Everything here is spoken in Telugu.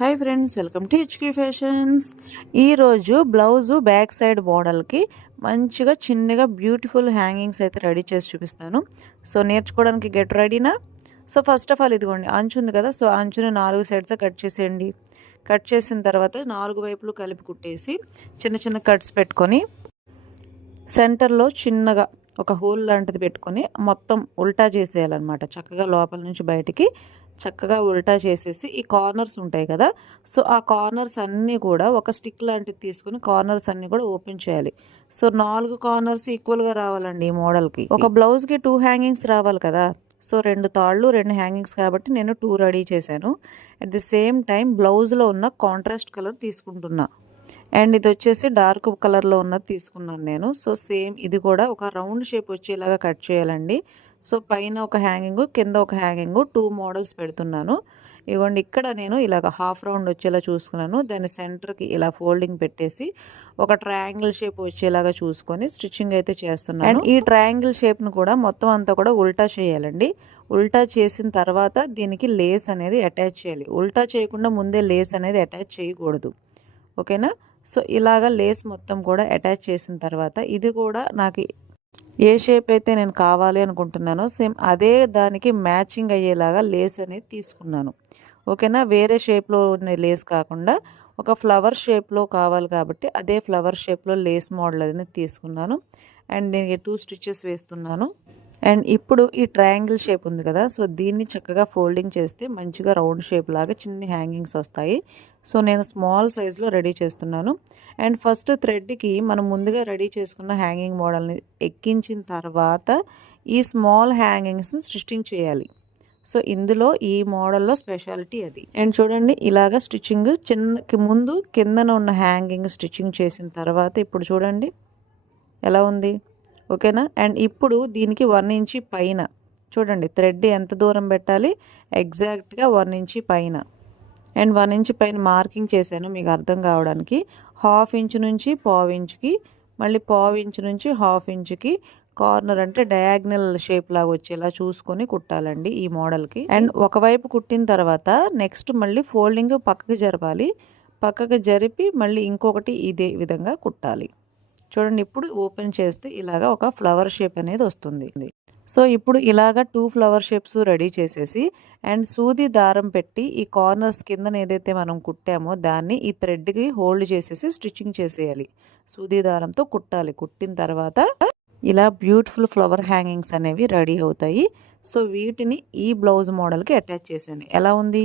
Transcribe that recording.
Hi friends, welcome to HK Fashions. ఈరోజు బ్లౌజు బ్యాక్ సైడ్ మోడల్కి మంచిగా చిన్నగా బ్యూటిఫుల్ హ్యాంగింగ్స్ అయితే రెడీ చేసి చూపిస్తాను. సో నేర్చుకోవడానికి గెట్ రెడీనా? సో ఫస్ట్ ఆఫ్ ఆల్ ఇదిగోండి, అంచు ఉంది కదా, సో అంచుని 4 సైడ్స్ కట్ చేసేయండి. కట్ చేసిన తర్వాత 4 వైపులు కలిపి కుట్టేసి చిన్న చిన్న కట్స్ పెట్టుకొని సెంటర్లో చిన్నగా ఒక హోల్ లాంటిది పెట్టుకొని మొత్తం ఉల్టా చేసేయాలన్నమాట. చక్కగా లోపల నుంచి బయటికి చక్కగా ఉల్టా చేసేసి ఈ కార్నర్స్ ఉంటాయి కదా, సో ఆ కార్నర్స్ అన్నీ కూడా ఒక స్టిక్ లాంటిది తీసుకుని కార్నర్స్ అన్నీ కూడా ఓపెన్ చేయాలి. సో 4 కార్నర్స్ ఈక్వల్గా రావాలండి ఈ మోడల్కి. ఒక బ్లౌజ్కి 2 హ్యాంగింగ్స్ రావాలి కదా, సో 2 తాళ్ళు 2 హ్యాంగింగ్స్ కాబట్టి నేను 2 రెడీ చేశాను. అట్ ది సేమ్ టైం బ్లౌజ్లో ఉన్న కాంట్రాస్ట్ కలర్ తీసుకుంటున్నా, అండ్ ఇది వచ్చేసి డార్క్ కలర్లో ఉన్నది తీసుకున్నాను నేను. సో సేమ్ ఇది కూడా ఒక రౌండ్ షేప్ వచ్చేలాగా కట్ చేయాలండి. సో పైన ఒక హ్యాంగింగ్, కింద ఒక హ్యాంగింగ్, 2 మోడల్స్ పెడుతున్నాను. ఇవ్వండి, ఇక్కడ నేను ఇలాగ హాఫ్ రౌండ్ వచ్చేలా చూసుకున్నాను. దాని సెంటర్కి ఇలా ఫోల్డింగ్ పెట్టేసి ఒక ట్రయాంగిల్ షేప్ వచ్చేలాగా చూసుకొని స్టిచ్చింగ్ అయితే చేస్తున్నాను. అండ్ ఈ ట్రయాంగిల్ షేప్ను కూడా మొత్తం అంతా కూడా ఉల్టా చేయాలండి. ఉల్టా చేసిన తర్వాత దీనికి లేస్ అనేది అటాచ్ చేయాలి. ఉల్టా చేయకుండా ముందే లేస్ అనేది అటాచ్ చేయకూడదు, ఓకేనా? సో ఇలాగ లేస్ మొత్తం కూడా అటాచ్ చేసిన తర్వాత ఇది కూడా నాకు ఏ షేప్ అయితే నేను కావాలి అనుకుంటున్నానో సేమ్ అదే దానికి మ్యాచింగ్ అయ్యేలాగా లేస్ అనేది తీసుకున్నాను, ఓకేనా? వేరే షేప్లో ఉన్న లేస్ కాకుండా ఒక ఫ్లవర్ షేప్లో కావాలి కాబట్టి అదే ఫ్లవర్ షేప్లో లేస్ మోడల్ అనేది తీసుకున్నాను. అండ్ దీనికి 2 స్టిచెస్ వేస్తున్నాను. అండ్ ఇప్పుడు ఈ ట్రయాంగిల్ షేప్ ఉంది కదా, సో దీన్ని చక్కగా ఫోల్డింగ్ చేస్తే మంచిగా రౌండ్ షేప్ లాగా చిన్న హ్యాంగింగ్స్ వస్తాయి. సో నేను స్మాల్ సైజులో రెడీ చేస్తున్నాను. అండ్ ఫస్ట్ థ్రెడ్కి మనం ముందుగా రెడీ చేసుకున్న హ్యాంగింగ్ మోడల్ని ఎక్కించిన తర్వాత ఈ స్మాల్ హ్యాంగింగ్స్ని స్టిచ్చింగ్ చేయాలి. సో ఇందులో ఈ మోడల్లో స్పెషాలిటీ అది. అండ్ చూడండి, ఇలాగ స్టిచ్చింగ్ ముందు కిందన ఉన్న హ్యాంగింగ్ స్టిచ్చింగ్ చేసిన తర్వాత ఇప్పుడు చూడండి ఎలా ఉంది, ఓకేనా? అండ్ ఇప్పుడు దీనికి 1 ఇంచ్ పైన చూడండి థ్రెడ్ ఎంత దూరం పెట్టాలి, ఎగ్జాక్ట్గా 1 ఇంచ్ పైన. అండ్ 1 ఇంచ్ పైన మార్కింగ్ చేశాను మీకు అర్థం కావడానికి. 1/2 ఇంచ్ నుంచి 1/4 ఇంచ్కి, మళ్ళీ 1/4 ఇంచ్ నుంచి 1/2 ఇంచ్కి కార్నర్ అంటే డయాగ్నల్ షేప్ లాగా వచ్చేలా చూసుకొని కుట్టాలండి ఈ మోడల్కి. అండ్ ఒకవైపు కుట్టిన తర్వాత నెక్స్ట్ మళ్ళీ ఫోల్డింగ్ పక్కకి జరపాలి. పక్కకి జరిపి మళ్ళీ ఇంకొకటి ఇదే విధంగా కుట్టాలి. చూడండి, ఇప్పుడు ఓపెన్ చేస్తే ఇలాగా ఒక ఫ్లవర్ షేప్ అనేది వస్తుంది. సో ఇప్పుడు ఇలాగా 2 ఫ్లవర్ షేప్స్ రెడీ చేసేసి అండ్ సూది దారం పెట్టి ఈ కార్నర్స్ కింద ఏదైతే మనం కుట్టామో దాన్ని ఈ థ్రెడ్కి హోల్డ్ చేసేసి స్టిచ్చింగ్ చేసేయాలి. సూది దారంతో కుట్టాలి. కుట్టిన తర్వాత ఇలా బ్యూటిఫుల్ ఫ్లవర్ హ్యాంగింగ్స్ అనేవి రెడీ అవుతాయి. సో వీటిని ఈ బ్లౌజ్ మోడల్కి అటాచ్ చేశాను. ఎలా ఉంది?